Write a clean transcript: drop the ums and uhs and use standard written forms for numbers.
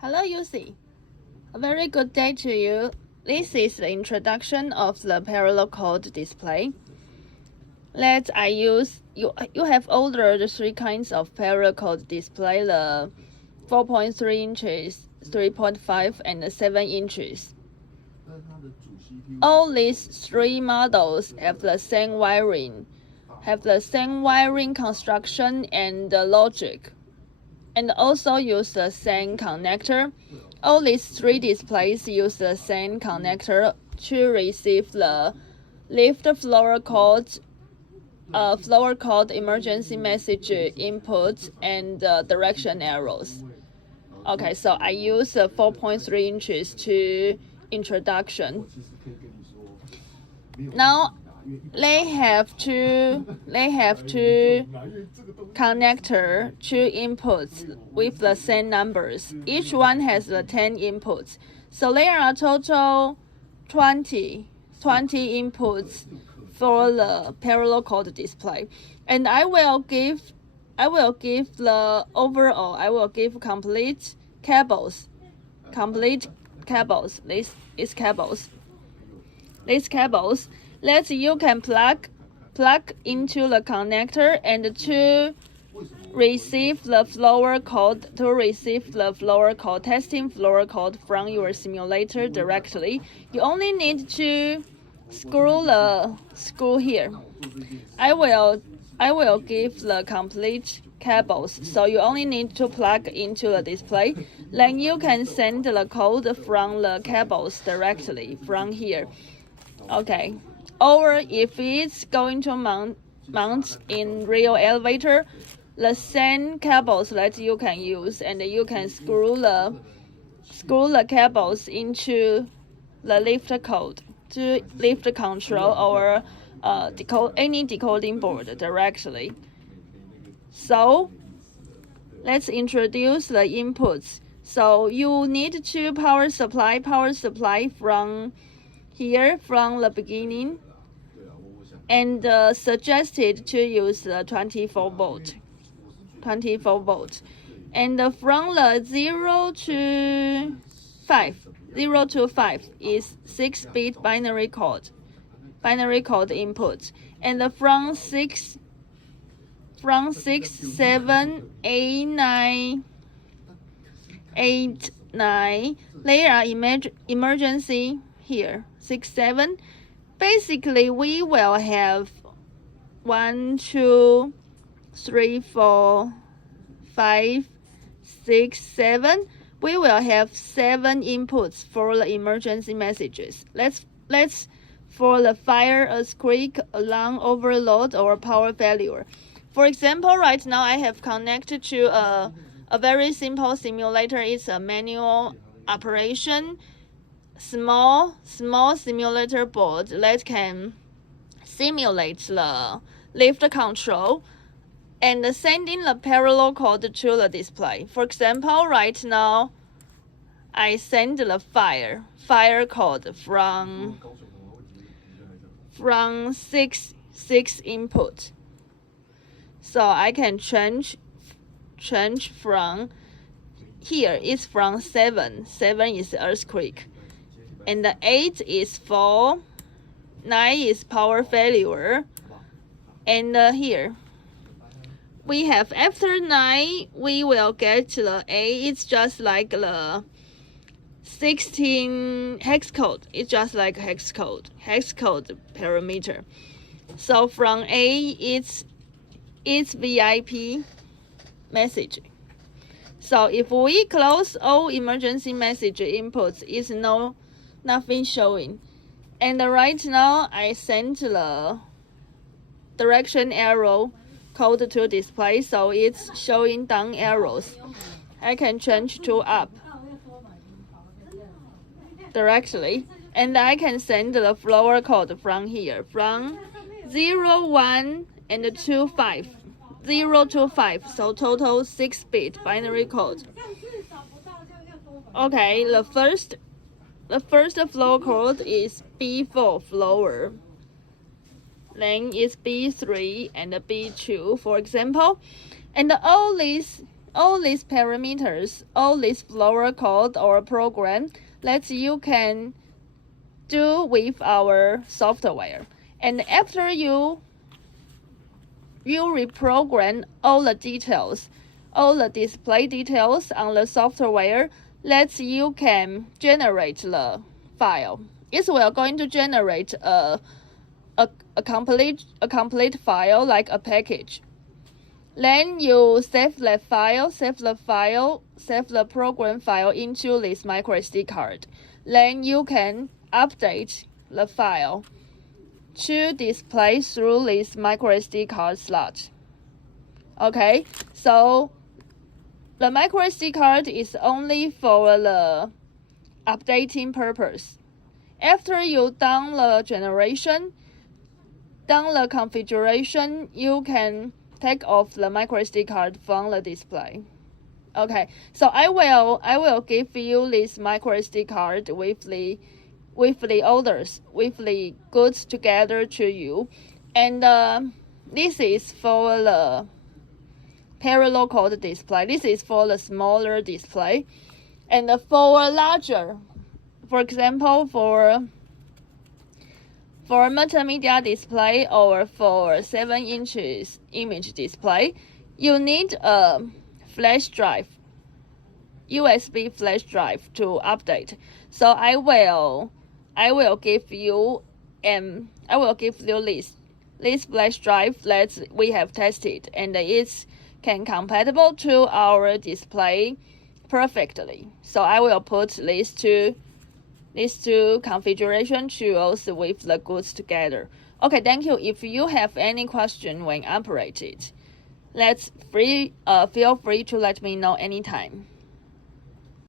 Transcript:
Hello, Yusi. A very good day to you. This is the introduction of the parallel code display. Let I use you have ordered three kinds of parallel code display: the 4.3 inches, 3.5, and 7 inches. All these three models have the same wiring construction and logic, and also use the same connector. All these three displays use the same connector to receive the lift floor code emergency message input and direction arrows. Okay, so I use 4.3 inches to introduction. Now they have two connector, two inputs with the same numbers. Each one has the 10 inputs. So there are total 20 inputs for the parallel code display. And I will give the overall, I will give complete cables. This is cables. These cables that you can plug into the connector and to receive the floor code testing floor code from your simulator directly. You only need to screw here. I will give the complete cables, so you only need to plug into the display. Then you can send the code from the cables directly from here. Okay. Or if it's going to mount in real elevator, the same cables that you can use, and you can screw the cables into the lift code to lift control or any decoding board directly. So let's introduce the inputs. So you need to power supply from here from the beginning, and suggested to use the 24 volt. And from the 0 to 5 is 6-bit binary code input, and from 6, 7, 8, 9, there are emergency here. 6, 7. Basically, we will have 1, 2, 3, 4, 5, 6, 7. We will have 7 inputs for the emergency messages. Let's for the fire, earthquake, alarm, overload, or power failure. For example, right now I have connected to a very simple simulator. It's a manual operation. Small simulator board that can simulate the lift control and sending the parallel code to the display. For example, right now I send the fire code from 6 input. So I can change from here. It's from 7 is earthquake, and the 8 is fall, 9 is power failure, and here we have after 9 we will get the A. It's just like the 16 hex code. It's just like hex code parameter. So from A it's VIP message. So if we close all emergency message inputs, it's nothing showing. And right now I sent the direction arrow code to display, so it's showing down arrows. I can change to up directly, and I can send the floor code from here, from 0, 1, and 2, 5. 0 to 5, so total 6-bit binary code. Okay, the first floor code is B4 floor. Then it's B3 and B2, for example. And all these all these parameters, all this flower code or program that you can do with our software. And after you reprogram all the details, all the display details on the software, that you can generate the file. It will going to generate a complete file like a package. Then you save the program file into this microSD card. Then you can update the file to display through this microSD card slot. Okay, so the microSD card is only for the updating purpose. After you done the generation, done the configuration, you can take off the microSD card from the display. Okay, so I will give you this microSD card with the orders, with the goods together to you, and this is for the parallel code display. This is for the smaller display, and for larger, for example, for multimedia display or for 7 inches image display, you need a flash drive, USB flash drive to update. So I will give you this flash drive that we have tested, and it's can compatible to our display perfectly. So I will put these two configuration tools with the goods together. Okay, thank you. If you have any question when operated, feel free to let me know anytime.